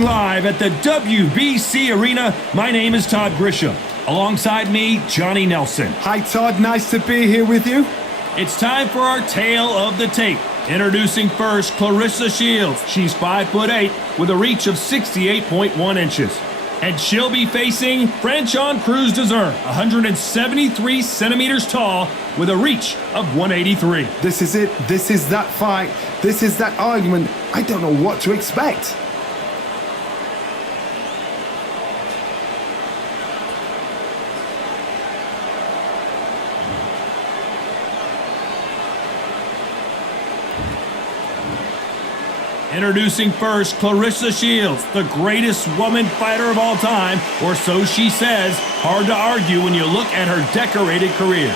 Live at the WBC Arena, my name is Todd Grisham. Alongside me, Johnny Nelson. Hi Todd, nice to be here with you. It's time for our tale of the tape. Introducing first, Claressa Shields. She's 5'8" with a reach of 68.1 inches. And she'll be facing Franchon Dezurn, 173 centimeters tall with a reach of 183. This is it. This is that fight. This is that argument. I don't know what to expect. Introducing first, Claressa Shields, the greatest woman fighter of all time, or so she says. Hard to argue when you look at her decorated career.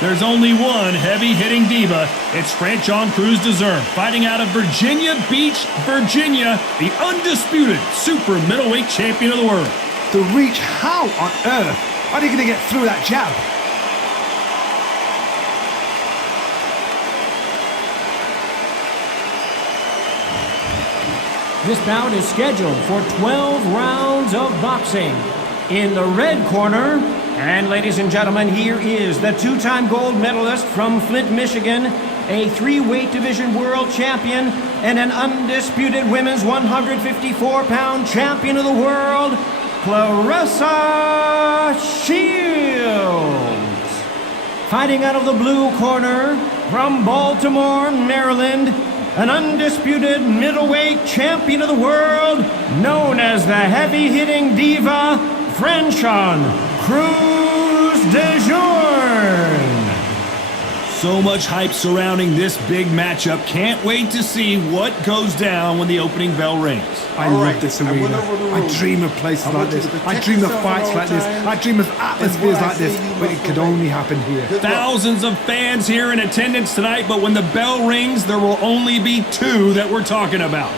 There's only one heavy-hitting diva. It's Franchon Dezurn, fighting out of Virginia Beach, Virginia, the undisputed super middleweight champion of the world. The reach, how on earth are they going to get through that jab? This bout is scheduled for 12 rounds of boxing. In the red corner, and ladies and gentlemen, here is the two-time gold medalist from Flint, Michigan, a three-weight division world champion, and an undisputed women's 154-pound champion of the world, Claressa Shields. Fighting out of the blue corner, from Baltimore, Maryland, an undisputed middleweight champion of the world, known as the heavy-hitting diva, Franchon Dezurn. So much hype surrounding this big matchup. Can't wait to see what goes down when the opening bell rings. I love this arena. I dream of places like this. I dream of fights like this. I dream of atmospheres like this. But it could only happen here. Thousands of fans here in attendance tonight, but when the bell rings, there will only be two that we're talking about.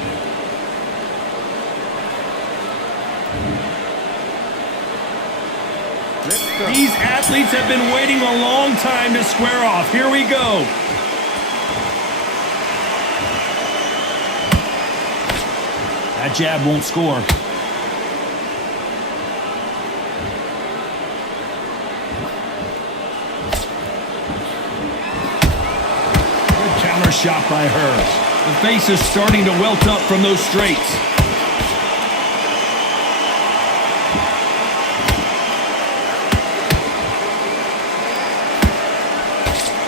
These athletes have been waiting a long time to square off. Here we go. That jab won't score. Good counter shot by her. The face is starting to welt up from those straights.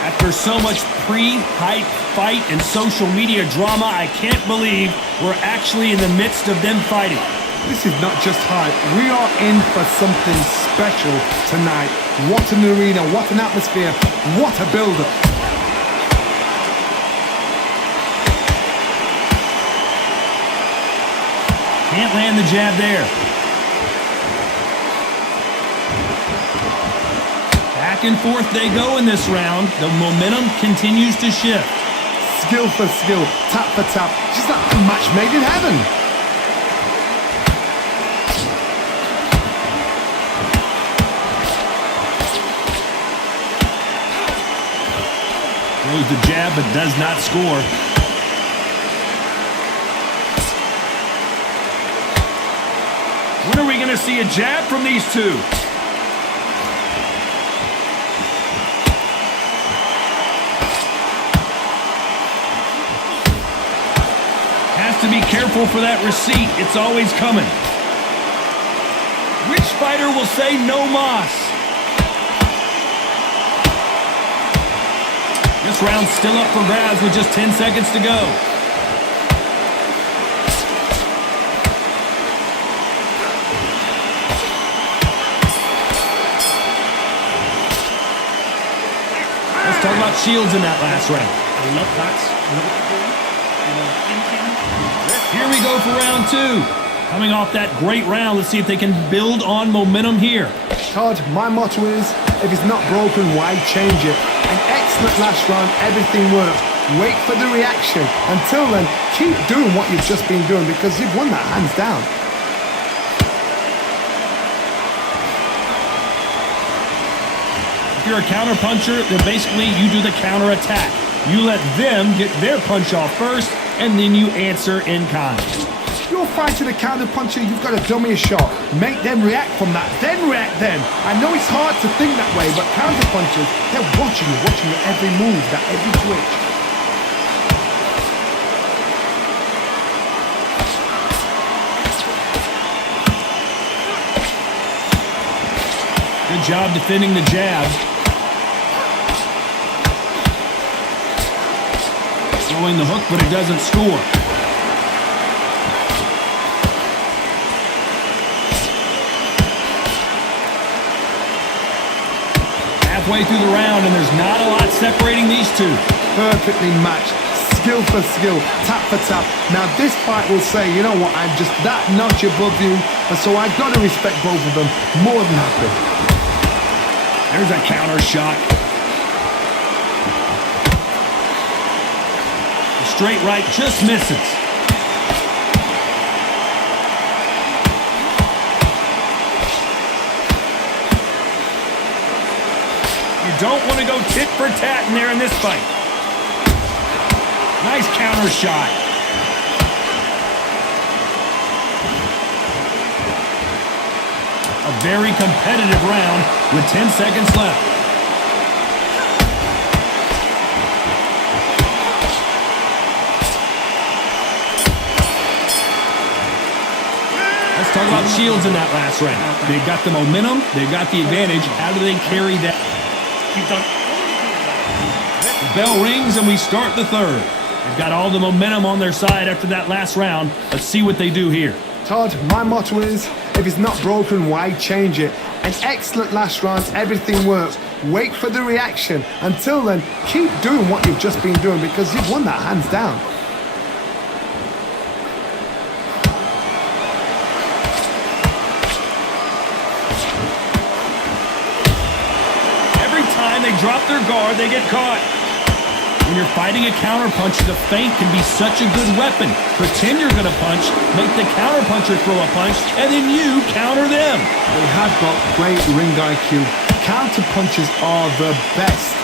After so much pre-hype fight and social media drama, I can't believe we're actually in the midst of them fighting. This is not just hype. We are in for something special tonight. What an arena, what an atmosphere, what a build-up. Can't land the jab there. Back and forth they go in this round. The momentum continues to shift. Skill for skill, tap for tap. Just like a match made in heaven. Throws the jab but does not score. When are we going to see a jab from these two? To be careful for that receipt. It's always coming. Which fighter will say no mas? This round's still up for grabs with just 10 seconds to go. Let's talk about Shields in that last round. I love that. Here we go for round two. Coming off that great round, let's see if they can build on momentum here. Todd, my motto is, if it's not broken, why change it? An excellent last round, everything worked. Wait for the reaction. Until then, keep doing what you've just been doing because you've won that hands down. you're a counter puncher, then basically you do the counter attack. You let them get their punch off first, and then you answer in kind. You're fighting a counter puncher, you've got to dummy a shot. Make them react from that, then react then. I know it's hard to think that way, but counter punchers, they're watching your every move, that every twitch. Good job defending the jab. Throwing the hook, but it doesn't score. Halfway through the round, and there's not a lot separating these two. Perfectly matched, skill for skill, tap for tap. Now this fight will say, you know what, I'm just that notch above you, and so I've got to respect both of them more than happy. There's a counter shot. The straight right just misses. You don't want to go tit for tat in there in this fight. Nice counter shot. A very competitive round with 10 seconds left. Let's talk about Shields in that last round. They've got the momentum. They've got the advantage. How do they carry that? The bell rings and we start the third. They've got all the momentum on their side after that last round. Let's see what they do here. Todd, my motto is, if it's not broken, why change it? An excellent last round, everything works. Wait for the reaction. Until then, keep doing what you've just been doing because you've won that hands down. Every time they drop their guard, they get caught. When you're fighting a counterpuncher, the feint can be such a good weapon. Pretend you're going to punch, make the counterpuncher throw a punch, and then you counter them. They have got great ring IQ. Counterpunchers are the best.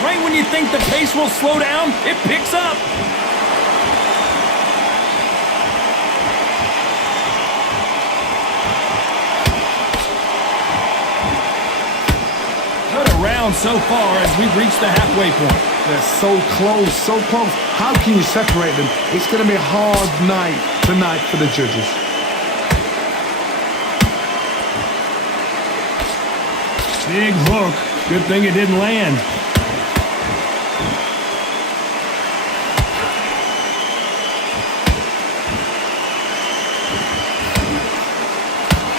Right when you think the pace will slow down, it picks up. Round so far as we've reached the halfway point. They're so close, so close. How can you separate them? It's going to be a hard night tonight for the judges. Big hook. Good thing it didn't land.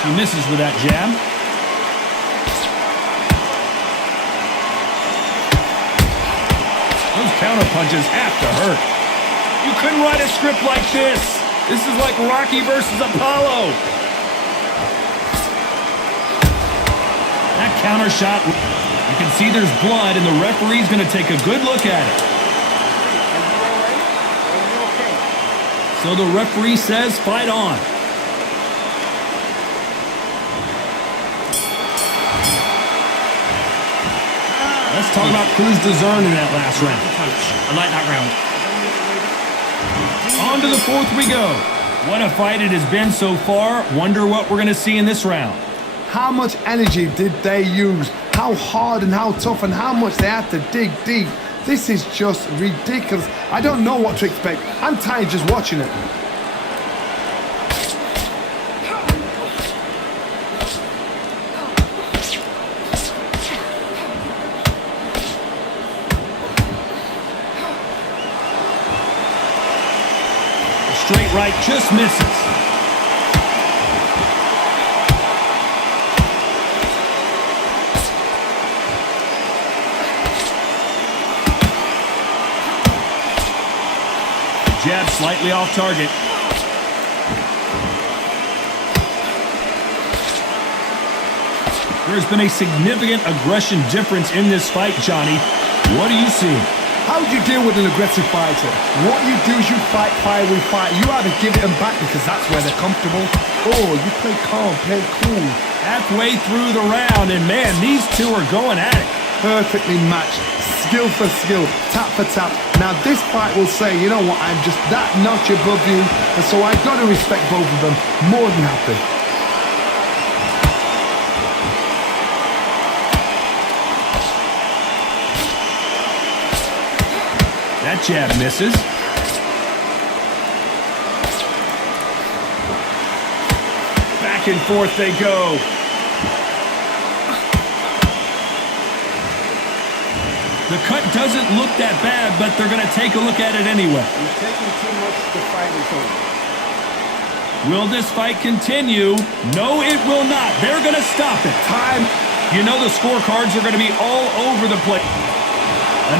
She misses with that jab. Those counter punches have to hurt. You couldn't write a script like this. This is like Rocky versus Apollo. That counter shot, you can see there's blood, and the referee's going to take a good look at it. So the referee says, fight on. Let's talk about Dezurn in that last round. I like that round. On to the fourth we go. What a fight it has been so far. Wonder what we're going to see in this round. How much energy did they use? How hard and how tough and how much they had to dig deep. This is just ridiculous. I don't know what to expect. I'm tired just watching it. Straight right just misses. Jab slightly off target. There's been a significant aggression difference in this fight, Johnny. What do you see? How do you deal with an aggressive fighter? What you do is you fight fire with fire. You either give it them back because that's where they're comfortable, Oh, you play calm, play cool. Halfway through the round, and man, these two are going at it. Perfectly matched, skill for skill, tap for tap. Now this fight will say, you know what, I'm just that notch above you, and so I've got to respect both of them. More than happy. That jab misses. Back and forth they go. The cut doesn't look that bad, but they're going to take a look at it anyway. You're taking too much to fight is over. Will this fight continue? No, it will not. They're going to stop it. Time. You know the scorecards are going to be all over the place.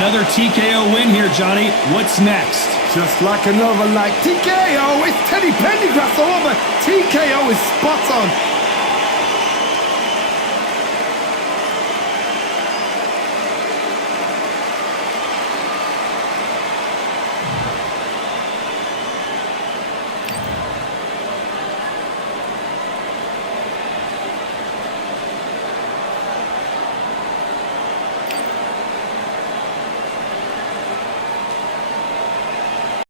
Another TKO win here, Johnny. What's next? Just like another like TKO, it's Teddy Pendergrass all over. TKO is spot on.